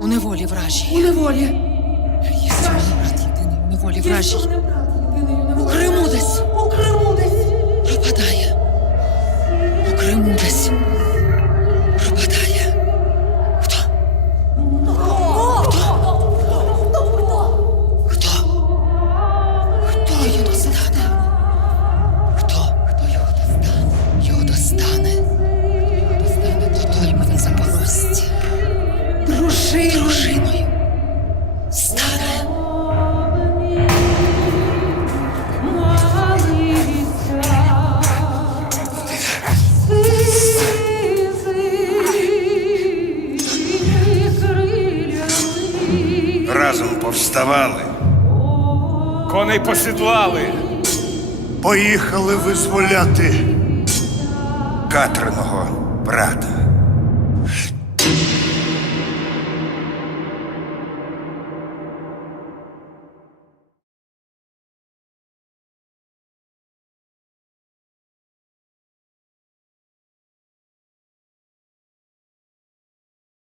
у неволі вражій. У неволі. Єсть у мене брат єдиний у неволі вражій. Криму десь У Криму десь. пропадає. У Криму десь пропадає. Хто? Хто? Хто його достане? Хто? Хто його достане? Його достане. Разом повставали, Коней посідлали. поїхали визволяти Катриного брата.